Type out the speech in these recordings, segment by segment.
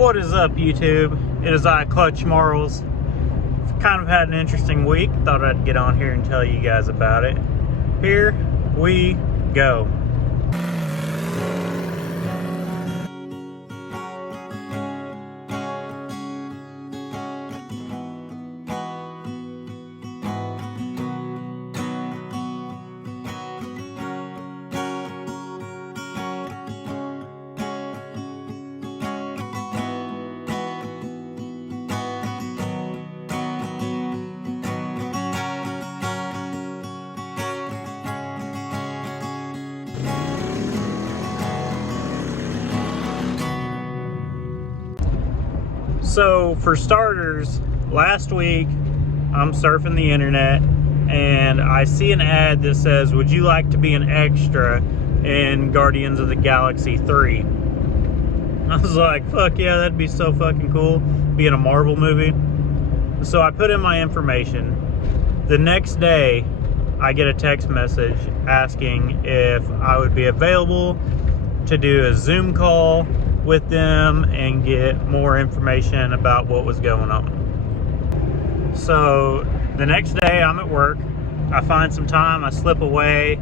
What is up, YouTube? It is I, Clutch Marles. Kind of had an interesting week. Thought I'd get on here and tell you guys about it. Here we go. So for starters, last week I'm surfing the internet and I see an ad that says, would you like to be an extra in Guardians of the Galaxy 3? I was like, fuck yeah, that'd be so fucking cool, being a Marvel movie. So I put in my information. The next day I get a text message asking if I would be available to do a Zoom call with them and get more information about what was going on. So the next day I'm at work, I find some time, I slip away,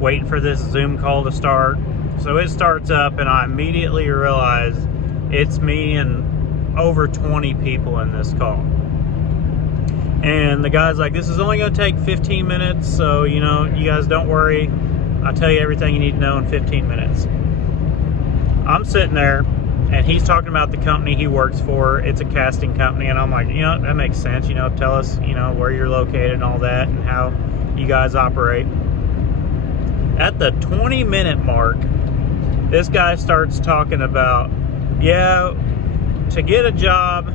waiting for this Zoom call to start. So it starts up and I immediately realize it's me and over 20 people in this call. And the guy's like, this is only gonna take 15 minutes, so you guys don't worry, I'll tell you everything you need to know in 15 minutes. I'm sitting there and he's talking about the company he works for. It's a casting company, and I'm like, that makes sense. Tell us, where you're located and all that and how you guys operate. At the 20-minute mark, this guy starts talking about, to get a job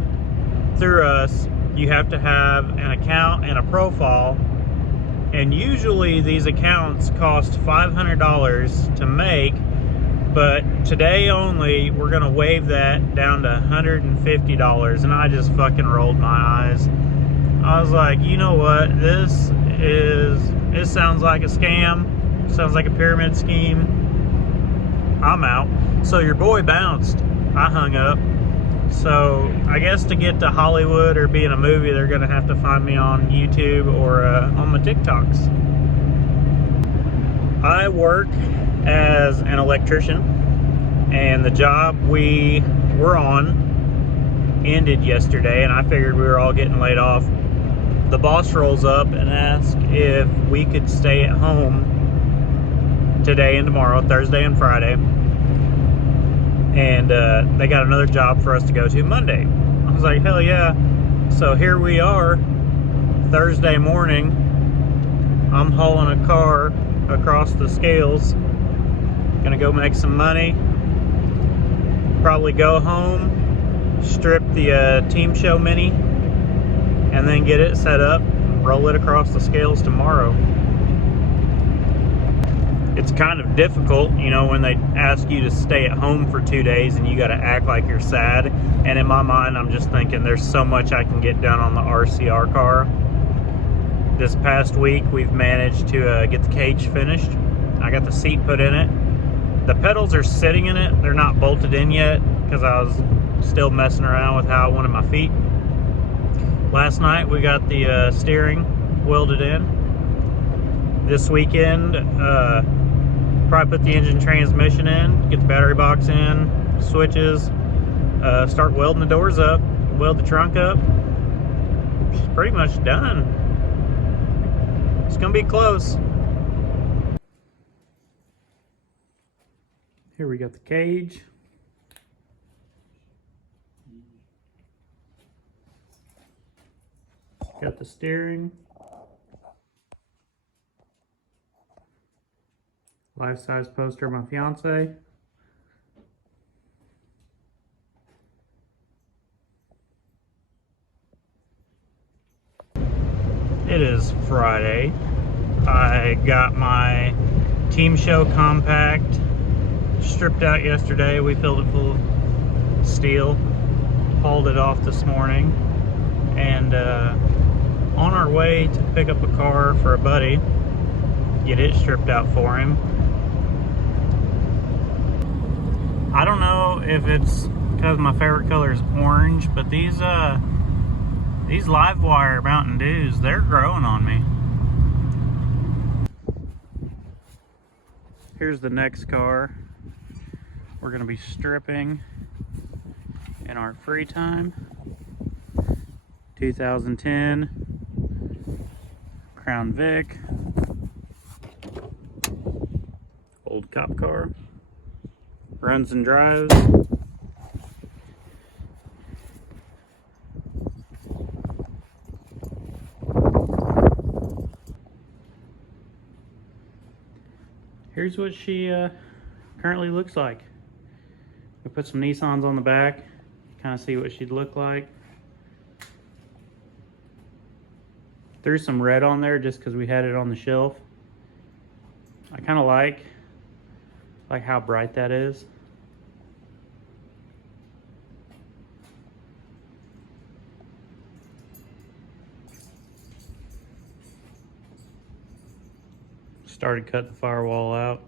through us, you have to have an account and a profile. And usually these accounts cost $500 to make. But today only, we're gonna waive that down to $150, and I just fucking rolled my eyes. I was like, you know what? This sounds like a scam. Sounds like a pyramid scheme. I'm out. So your boy bounced. I hung up. So I guess to get to Hollywood or be in a movie, they're gonna have to find me on YouTube or on my TikToks. I work as an electrician, and the job we were on ended yesterday, and I figured we were all getting laid off. The boss rolls up and asks if we could stay at home today and tomorrow, Thursday and Friday, and they got another job for us to go to Monday. I was like, hell yeah. So here we are, Thursday morning. I'm hauling a car across the scales, gonna go make some money, probably go home, strip the Team Show Mini, and then get it set up, roll it across the scales tomorrow. It's kind of difficult, when they ask you to stay at home for 2 days and you gotta act like you're sad. And in my mind, I'm just thinking there's so much I can get done on the RCR car. This past week, we've managed to get the cage finished. I got the seat put in it. The pedals are sitting in it. They're not bolted in yet because I was still messing around with how I wanted my feet. Last night, we got the steering welded in. This weekend, probably put the engine transmission in, get the battery box in, switches, start welding the doors up, weld the trunk up. She's pretty much done. It's gonna be close. Here we got the cage. Got the steering. Life-size poster of my fiance. It is Friday. I got my Team Show Compact stripped out yesterday. We filled it full of steel, hauled it off this morning, and on our way to pick up a car for a buddy, get it stripped out for him. I don't know if it's because my favorite color is orange, but these live wire Mountain Dews, they're growing on me. Here's the next car we're gonna be stripping in our free time. 2010 Crown Vic. Old cop car. Runs and drives. Here's what she currently looks like. We put some Nissans on the back, kind of see what she'd look like. Threw some red on there just because we had it on the shelf. I kind of like how bright that is. Started cutting the firewall out.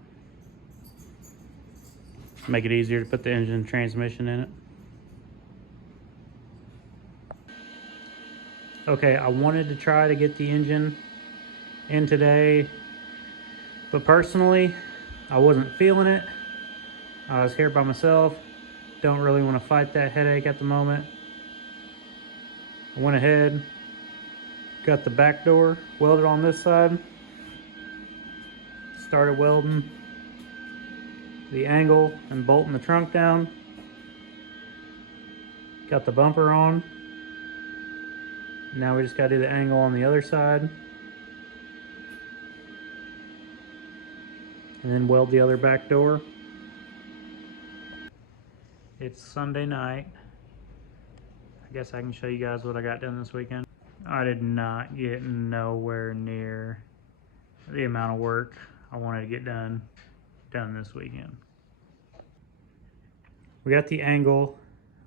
Make it easier to put the engine and transmission in it. Okay, I wanted to try to get the engine in today, but personally, I wasn't feeling it. I was here by myself. Don't really want to fight that headache at the moment. I went ahead, got the back door welded on this side. Started welding the angle and bolting the trunk down. Got the bumper on. Now we just gotta do the angle on the other side. And then weld the other back door. It's Sunday night. I guess I can show you guys what I got done this weekend. I did not get nowhere near the amount of work I wanted to get done this weekend. We got the angle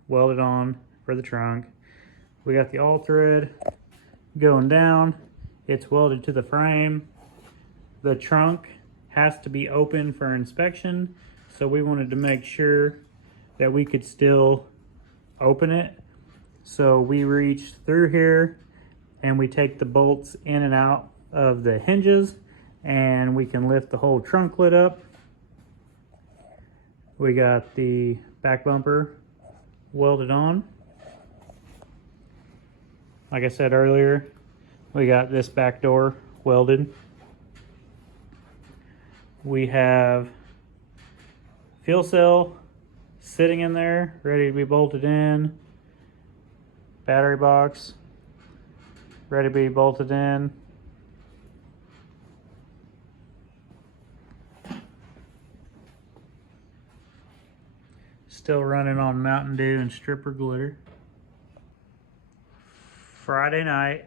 welded on for the trunk. We got the all thread going down. It's welded to the frame. The trunk has to be open for inspection, so we wanted to make sure that we could still open it. So we reached through here and we take the bolts in and out of the hinges, and we can lift the whole trunk lid up. We got the back bumper welded on. Like I said earlier, we got this back door welded. We have fuel cell sitting in there, ready to be bolted in. Battery box, ready to be bolted in. Still running on Mountain Dew and stripper glitter. Friday night,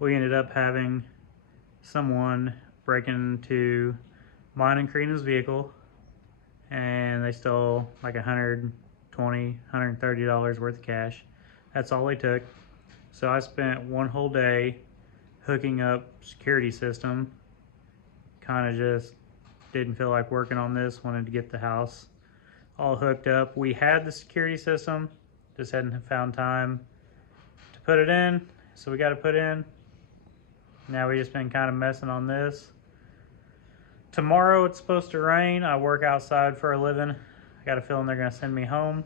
we ended up having someone break into mine and Karina's vehicle, and they stole like $120, $130 worth of cash. That's all they took. So I spent one whole day hooking up security system. Kind of just didn't feel like working on this, wanted to get the house all hooked up. We had the security system, just hadn't found time to put it in, so we got to put in. Now we just been kind of messing on this. Tomorrow it's supposed to rain. I work outside for a living. I got a feeling they're going to send me home.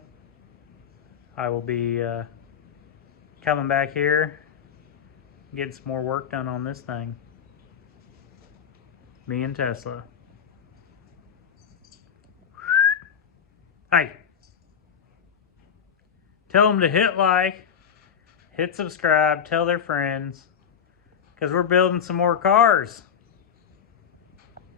I will be coming back here, getting some more work done on this thing. Me and Tesla. Hey, tell them to hit like, hit subscribe, tell their friends, because we're building some more cars.